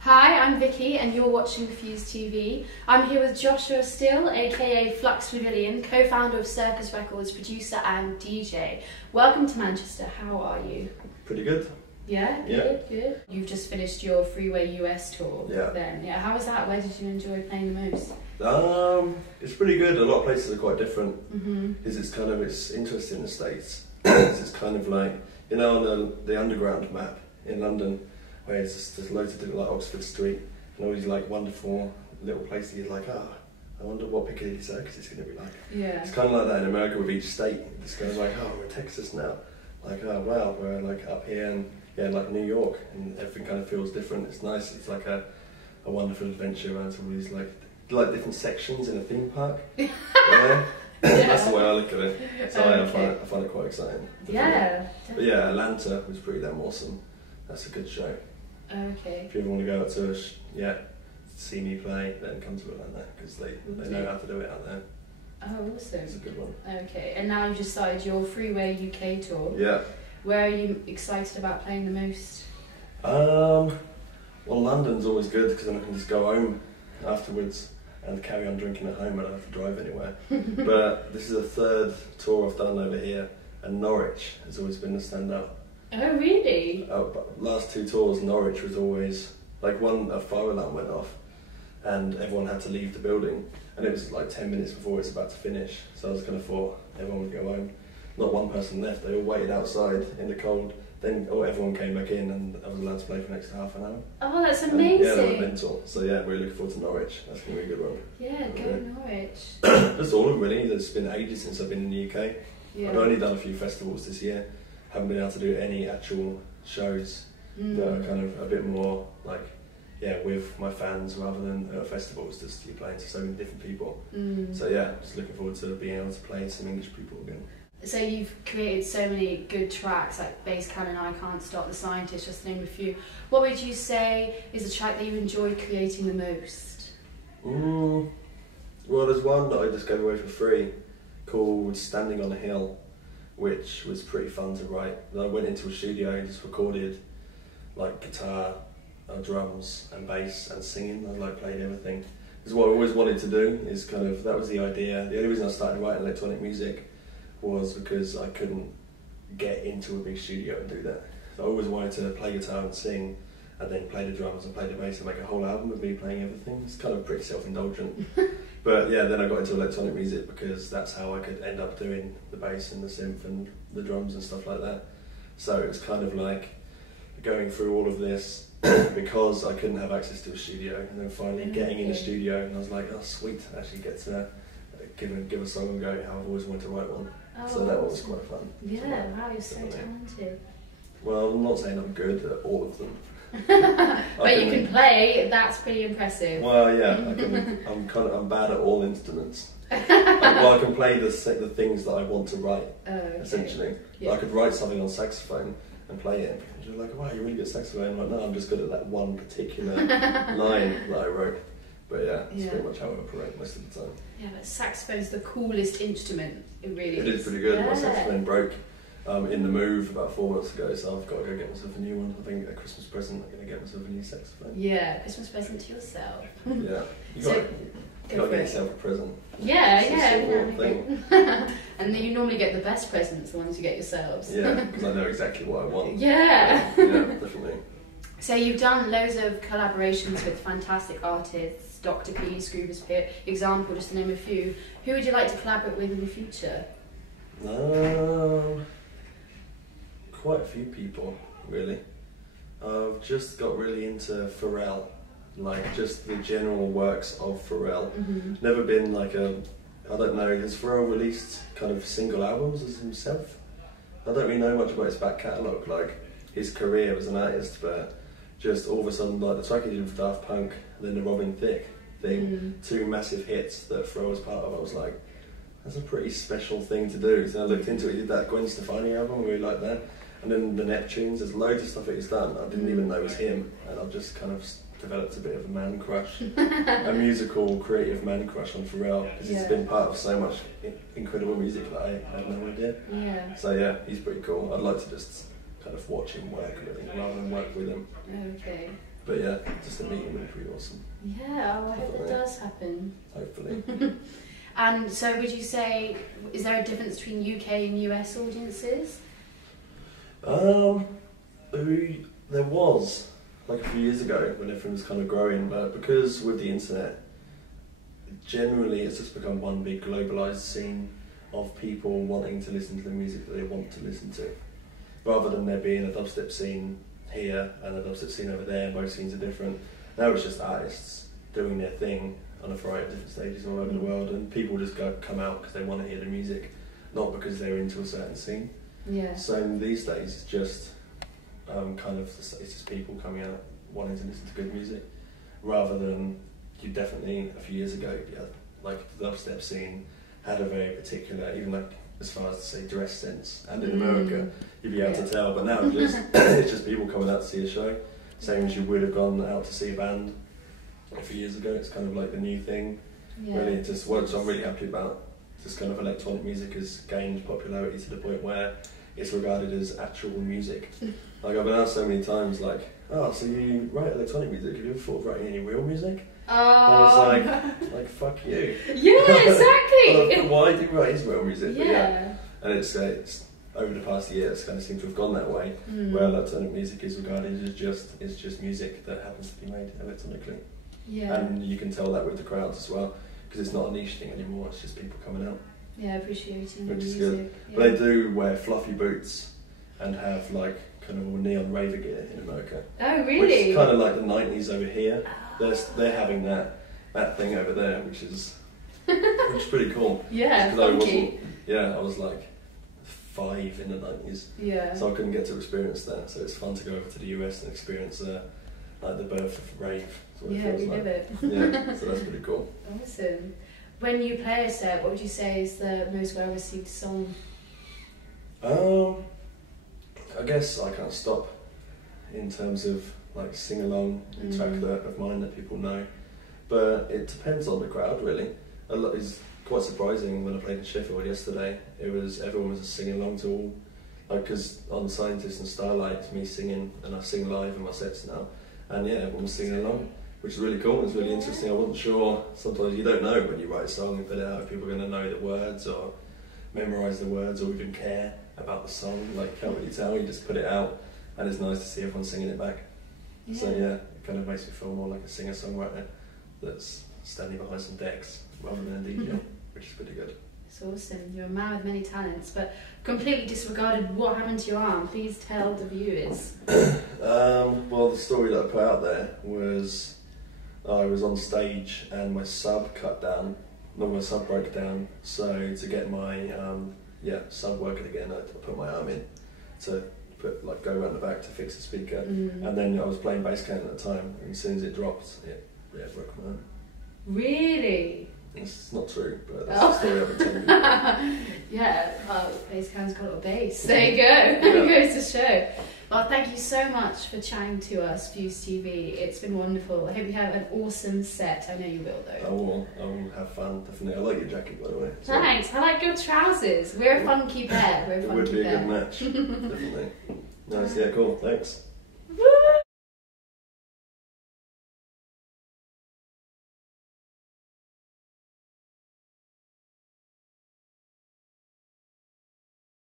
Hi, I'm Vicky and you're watching Fuse TV. I'm here with Joshua Still, aka Flux Pavilion, co-founder of Circus Records, producer and DJ. Welcome to Manchester, how are you? Pretty good. Yeah, good. You've just finished your Freeway US tour then. Yeah, how was that? Where did you enjoy playing the most? It's pretty good. A lot of places are quite different. It's interesting in the States. It's kind of like, you know, on the underground map in London, where there's loads of different, like Oxford Street, and all these like wonderful little places. You're like, I wonder what Piccadilly Circus is going to be like. Yeah. It's kind of like that in America with each state. It's kind of like, we're in Texas now. Like, wow, we're like up here and like New York, and everything kind of feels different. It's nice. It's like a wonderful adventure around some of these like different sections in a theme park. That's the way I look at it. So I find it quite exciting. Definitely. Yeah. But yeah, Atlanta was pretty damn awesome. That's a good show. Okay. If you ever want to go out to see me play, then come to Atlanta because they know how to do it out there. Oh, awesome. It's a good one. Okay, and now you've just started your Freeway UK tour. Yeah. Where are you excited about playing the most? Well, London's always good because then I can just go home afterwards and carry on drinking at home. I don't have to drive anywhere. But this is the third tour I've done over here, and Norwich has always been the standout. Oh, really? Last two tours, Norwich was always like a fire alarm went off, and everyone had to leave the building, and it was like 10 minutes before it's about to finish. So I was kind of thought everyone would go home. Not one person left. They all waited outside in the cold. Then everyone came back in, and I was allowed to play for the next half an hour. Oh, that's amazing! Yeah, that was mental. So yeah, really looking forward to Norwich. That's gonna be a good one. Yeah, go Norwich. Just all of them really. It's been ages since I've been in the UK. Yeah. I've only done a few festivals this year. Haven't been able to do any actual shows that are kind of a bit more like, with my fans rather than festivals. Just you're playing to so many different people. So yeah, just looking forward to being able to play some English people again. So you've created so many good tracks like Bass Cannon, I Can't Stop, The Scientist, just to name a few. What would you say is the track that you enjoyed creating the most? Well, there's one that I just gave away for free called Standing on a Hill, which was pretty fun to write. Then I went into a studio and just recorded like guitar, drums and bass and singing. I played everything. Because what I always wanted to do is that was the idea. The only reason I started writing electronic music was because I couldn't get into a big studio and do that. So I always wanted to play guitar and sing, and then play the drums and play the bass and make a whole album of me playing everything. It's kind of pretty self-indulgent. But yeah, then I got into electronic music because that's how I could end up doing the bass and the synth and the drums and stuff like that. So it was kind of like going through all of this because I couldn't have access to a studio, and then finally getting in the studio, and I was like, oh sweet, I actually get to give a song and go how I've always wanted to write one. So that was quite fun. Yeah, wow, you're so talented. Well, I'm not saying I'm good at all of them. But you can play, that's pretty impressive. Well, yeah, I'm bad at all instruments. I can play the things that I want to write, essentially. Yeah. I could write something on saxophone and play it, and you're like, wow, you're really good at saxophone. I'm like, no, I'm just good at that one particular line that I wrote. But yeah, it's pretty much how I operate most of the time. Yeah, but saxophone's the coolest instrument. It really is. It is pretty good. My saxophone broke in the move about 4 months ago, so I've got to go get myself a new one. I think a Christmas present, I'm going to get myself a new saxophone. Yeah, Christmas present to yourself. Yeah, you got to get yourself a present. Yeah. Thing. And then you normally get the best presents, the ones you get yourselves. Yeah, because I know exactly what I want. Yeah. Yeah, definitely. So you've done loads of collaborations with fantastic artists, Dr. P, Scroobius Pip, Example, just to name a few. Who would you like to collaborate with in the future? Quite a few people, really. I've just got really into Pharrell, like just the general works of Pharrell. Never been like I don't know, has Pharrell released kind of single albums as himself? I don't really know much about his back catalogue, like his career as an artist, but just all of a sudden, like the track he did with Daft Punk, and then the Robin Thicke thing, two massive hits that Pharrell was part of, I was like, that's a pretty special thing to do. So I looked into it, he did that Gwen Stefani album, I really liked that. And then the Neptunes, there's loads of stuff that he's done, I didn't even know it was him, and I've just kind of developed a bit of a man crush, a musical, creative man crush on Pharrell, because he's been part of so much incredible music that I had no idea. Yeah. So yeah, he's pretty cool. I'd like to just kind of watch him work really, rather than work with him. Okay. But yeah, just a meeting would be pretty awesome. Yeah, I hope it does happen. Hopefully. And so would you say, is there a difference between UK and US audiences? There was, like a few years ago, when everything was kind of growing, but because with the internet, generally it's just become one big globalised scene of people wanting to listen to the music that they want to listen to. Rather than there being a dubstep scene here and a dubstep scene over there, both scenes are different. Now it's just artists doing their thing on a variety of different stages all over the world, and people just come out because they want to hear the music, not because they're into a certain scene. Yeah. So these days it's just it's just people coming out wanting to listen to good music, rather than you definitely a few years ago, like the dubstep scene had a very particular, even like as far as to say dress sense, and in America you'd be able to tell, but now it's just people coming out to see a show, same as you would have gone out to see a band a few years ago. It's kind of like the new thing. Really, it just works. I'm really happy about this kind of electronic music has gained popularity to the point where it's regarded as actual music. Like I've been asked so many times, like, oh, so you write electronic music, have you ever thought of writing any real music? Oh, and I was like fuck you. Yeah, exactly. Why do you write his real music? Yeah. And it's over the past year, it's kind of seemed to have gone that way, where electronic music is regarded as just music that happens to be made electronically. Yeah. And you can tell that with the crowds as well, because it's not a niche thing anymore, it's just people coming out. Yeah, appreciating the which is music. good. Yeah. But they do wear fluffy boots and have like kind of all neon raver gear in America. Oh, really? Which is kind of like the 90s over here. They're having that thing over there, which is pretty cool. Yeah, funky. I was like 5 in the 90s. Yeah. So I couldn't get to experience that. So it's fun to go over to the US and experience like the birth of rave. Yeah, relive it. Yeah, so that's pretty cool. Awesome. When you play a set, what would you say is the most well received song? I guess I Can't Stop, in terms of like sing along track of mine that people know, but it depends on the crowd really. A lot is quite surprising. When I played in Sheffield yesterday, everyone was singing along to all, like, because on Scientist and Starlight it's me singing, and I sing live in my sets now, and yeah, everyone was singing along, which is really cool. It's really interesting. I wasn't sure. Sometimes you don't know when you write a song and put it out if people are going to know the words or memorise the words or even care about the song. Like, you can't really tell. You just put it out, and it's nice to see everyone singing it back. Yeah. So yeah, it kind of makes me feel more like a singer-songwriter that's standing behind some decks rather than a DJ, which is pretty good. It's awesome. You're a man with many talents, but completely disregarded what happened to your arm. Please tell the viewers. Well, the story that I put out there was I was on stage and my sub broke down. So to get my sub working again, I put my arm in to go around the back to fix the speaker, and then I was playing bass cane at the time, and as soon as it dropped, it broke my arm. Really? It's not true, but that's the story I've been telling you. Yeah, well, bass cane's got a bass. There you go. It goes to show. Well, thank you so much for chatting to us, Fuse TV. It's been wonderful. I hope you have an awesome set. I know you will, though. I will have fun, definitely. I like your jacket, by the way. So. Thanks. I like your trousers. We're a funky pair. It would be a good match, definitely. Nice, yeah, cool. Thanks.